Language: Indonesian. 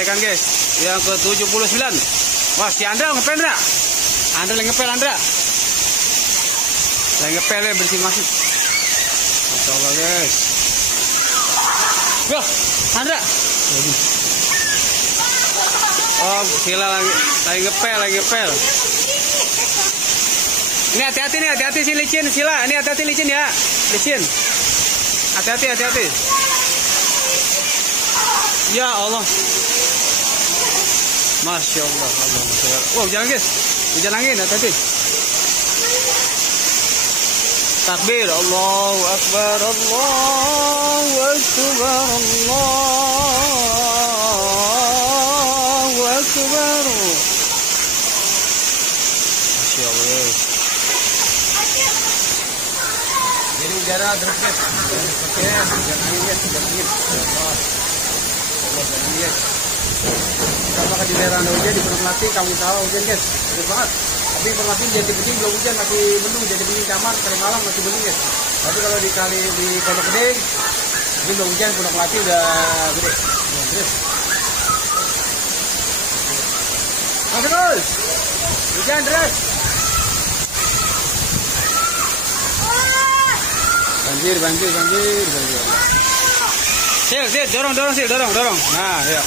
Kan guys, yang ke-79. Wah, si Andra ngepel Andra. Andra lagi ngepel Andra. Lagi ngepel ya, bersih masuk. Masya Allah guys. Yo, Andra. Oh, Sila lagi ngepel. Ini hati-hati sih licin Sila. Ini hati-hati licin ya. Licin. Hati-hati. Ya Allah. Masya Allah. Wow, hujan guys. Hujan angin, hati-hati. Takbir. Allahu Akbar. Allahu Akbar. Allahu Akbar. Masya Allah guys. Jadi udara deras guys. Oke, hujan angin guys. Hujan angin. Yes. Apakah di daerah Anda hujan di Gunung Melati, kamu tahu hujan guys, betul banget. Tapi informasi Jati Bening belum hujan, masih mendung. Jati Bening Camat, Kalimalang masih mendung guys. Tapi kalau di Pondok Gede, ini belum hujan. Gunung Melati udah gede. Terus. Masuk terus. Hujan deras. Banjir. Sil, dorong. Nah, ya.